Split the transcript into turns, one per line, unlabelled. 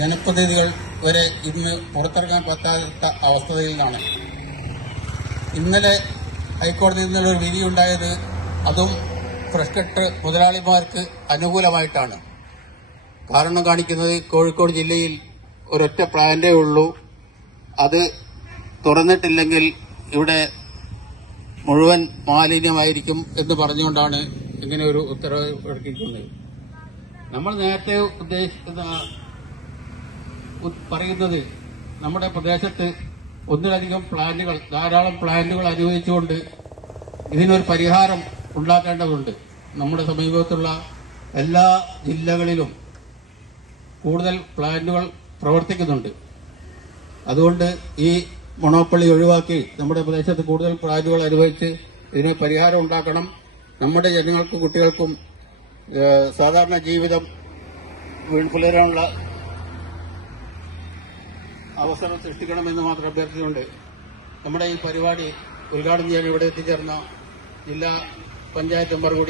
ജനപ്രതിനിധികൾ വരെ ഇന്ന് പുറത്തിറങ്ങാൻ പറ്റാത്ത അവസ്ഥയിലാണ്. ഇന്നലെ ഹൈക്കോടതിയിൽ നിന്നൊരു വിധിയുണ്ടായത് അതും ഫ്രഷ് കട്ട് മുതലാളിമാർക്ക് അനുകൂലമായിട്ടാണ്. കാരണം കാണിക്കുന്നത് കോഴിക്കോട് ജില്ലയിൽ ഒരൊറ്റ പ്ലാന്റേ ഉള്ളൂ. അത് തുറന്നിട്ടില്ലെങ്കിൽ ഇവിടെ മുഴുവൻ മാലിന്യമായിരിക്കും എന്ന് പറഞ്ഞുകൊണ്ടാണ് ഇങ്ങനെ ഒരു ഉത്തരവ് ഇറക്കിയിരിക്കുന്നത് നമ്മൾ നേരത്തെ ഉദ്ദേശിക്കുന്ന പറയുന്നത് നമ്മുടെ പ്രദേശത്ത് ഒന്നിലധികം പ്ലാന്റുകൾ ധാരാളം പ്ലാന്റുകൾ അനുവദിച്ചുകൊണ്ട് ഇതിനൊരു പരിഹാരം ഉണ്ടാക്കേണ്ടതുണ്ട്. നമ്മുടെ സമീപത്തുള്ള എല്ലാ ജില്ലകളിലും കൂടുതൽ പ്ലാന്റുകൾ പ്രവർത്തിക്കുന്നുണ്ട്. അതുകൊണ്ട് ഈ മൊണോപ്പൊളി ഒഴിവാക്കി നമ്മുടെ പ്രദേശത്ത് കൂടുതൽ പ്ലാന്റുകൾ അനുവദിച്ച് ഇതിന് പരിഹാരം ഉണ്ടാക്കണം. നമ്മുടെ ജനങ്ങൾക്കും കുട്ടികൾക്കും സാധാരണ ജീവിതം പുലരാനുള്ള അവസരം സൃഷ്ടിക്കണമെന്ന് മാത്രം അഭ്യർത്ഥിച്ചുകൊണ്ട് നമ്മുടെ ഈ പരിപാടി ഉദ്ഘാടനം ചെയ്യാൻ ഇവിടെ എത്തിച്ചേർന്ന ജില്ലാ പഞ്ചായത്ത് മെമ്പർ കൂടി